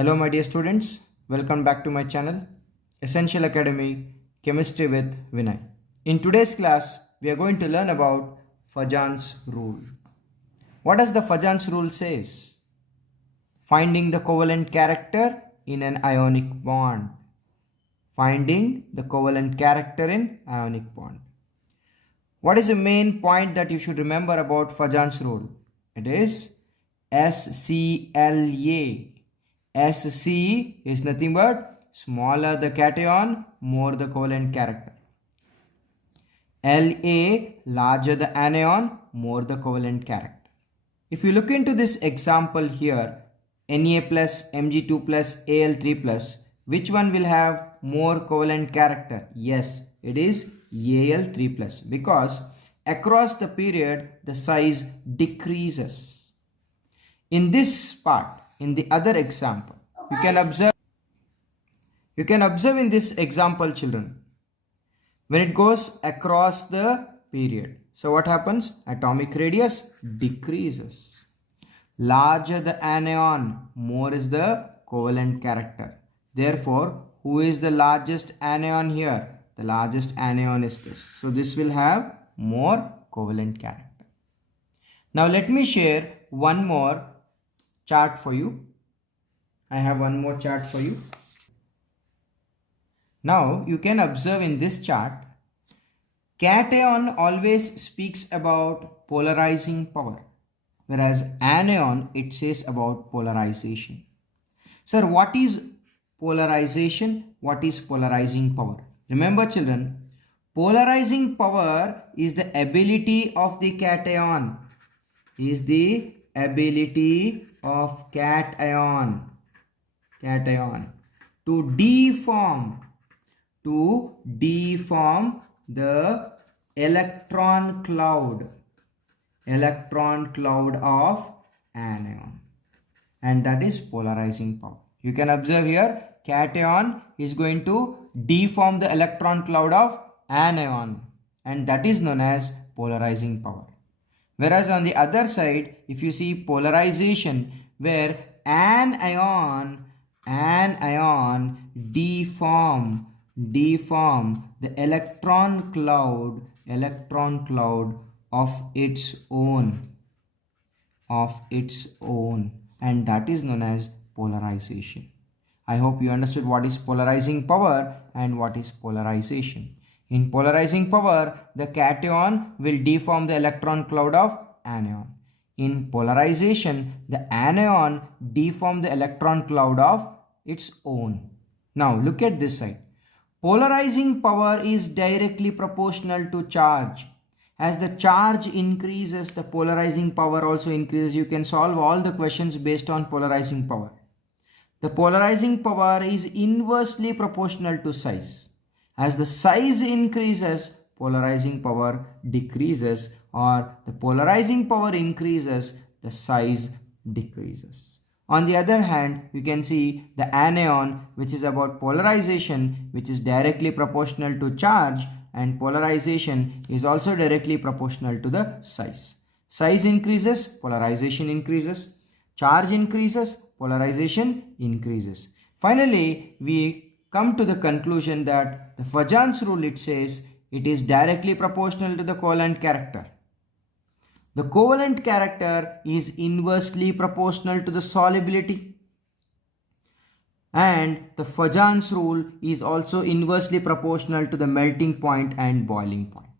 Hello my dear students, welcome back to my channel Essential Academy Chemistry with Vinay. In today's class, we are going to learn about Fajans rule. What does the Fajans rule says? Finding the covalent character in an ionic bond. Finding the covalent character in ionic bond. What is the main point that you should remember about Fajans rule? It is SCLA. Sc is nothing but smaller the cation, more the covalent character. La, larger the anion, more the covalent character. If you look into this example here, Na plus Mg2 plus Al3 plus, which one will have more covalent character? Yes, it is Al3 plus, because across the period the size decreases. In this part, in the other example, you can observe in this example, children, when it goes across the period. So what happens? Atomic radius decreases. Larger the anion, more is the covalent character. Therefore, who is the largest anion here? The largest anion is this. So this will have more covalent character. Now let me share one more chart for you. I have one more chart for you. Now you can observe in this chart, cation always speaks about polarizing power, whereas anion, it says about polarization. Sir, what is polarization? What is polarizing power? Remember children, polarizing power is the ability of the cation, of cation to deform the electron cloud of anion, and that is polarizing power. You can observe here, cation is going to deform the electron cloud of anion, and that is known as polarizing power. Whereas on the other side, if you see polarization, where an ion deform the electron cloud of its own, and that is known as polarization. I hope you understood what is polarizing power and what is polarization. In polarizing power, the cation will deform the electron cloud of anion. In polarization, the anion deform the electron cloud of its own. Now look at this side. Polarizing power is directly proportional to charge. As the charge increases, the polarizing power also increases. You can solve all the questions based on polarizing power. The polarizing power is inversely proportional to size. As the size increases, polarizing power decreases, or the polarizing power increases, the size decreases. On the other hand, you can see the anion, which is about polarization, which is directly proportional to charge, and polarization is also directly proportional to the size. Size increases, polarization increases. Charge increases, polarization increases. Finally, we come to the conclusion that the Fajans rule, it says it is directly proportional to the covalent character. The covalent character is inversely proportional to the solubility, and the Fajans rule is also inversely proportional to the melting point and boiling point.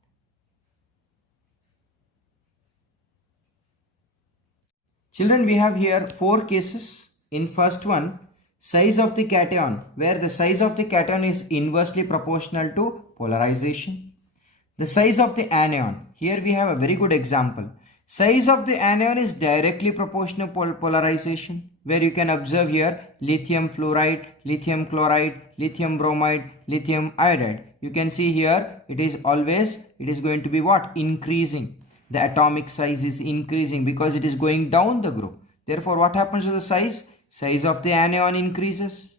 Children, we have here 4 cases. In first one, size of the cation, where the size of the cation is inversely proportional to polarization. The size of the anion, here we have a very good example. Size of the anion is directly proportional to polarization, where you can observe here lithium fluoride, lithium chloride, lithium bromide, lithium iodide. You can see here it is going to be what? Increasing. The atomic size is increasing because it is going down the group. Therefore, what happens to the size? Size of the anion increases,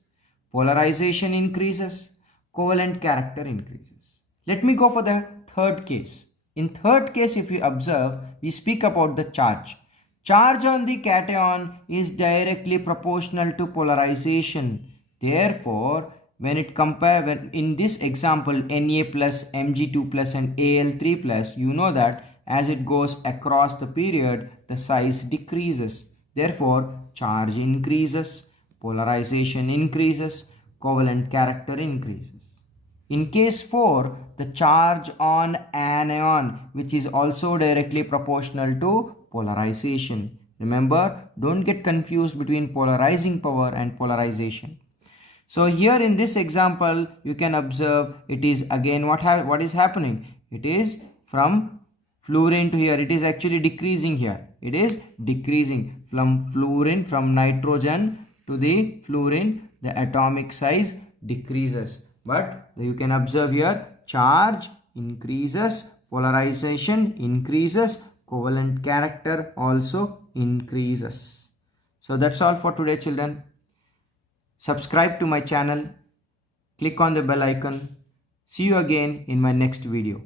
polarization increases, covalent character increases. Let me go for the third case. In third case, if you observe, we speak about the charge. Charge on the cation is directly proportional to polarization. Therefore, when in this example Na plus, Mg2 plus and Al3 plus, you know that as it goes across the period, the size decreases. Therefore, charge increases, polarization increases, covalent character increases. In case 4, the charge on anion, which is also directly proportional to polarization. Remember, don't get confused between polarizing power and polarization. So here in this example, you can observe it is again what is happening. It is from fluorine to here. It is actually decreasing here. It is decreasing from fluorine, from nitrogen to the fluorine. The atomic size decreases. But you can observe here charge increases, polarization increases, covalent character also increases. So that's all for today, children. Subscribe to my channel, click on the bell icon. See you again in my next video.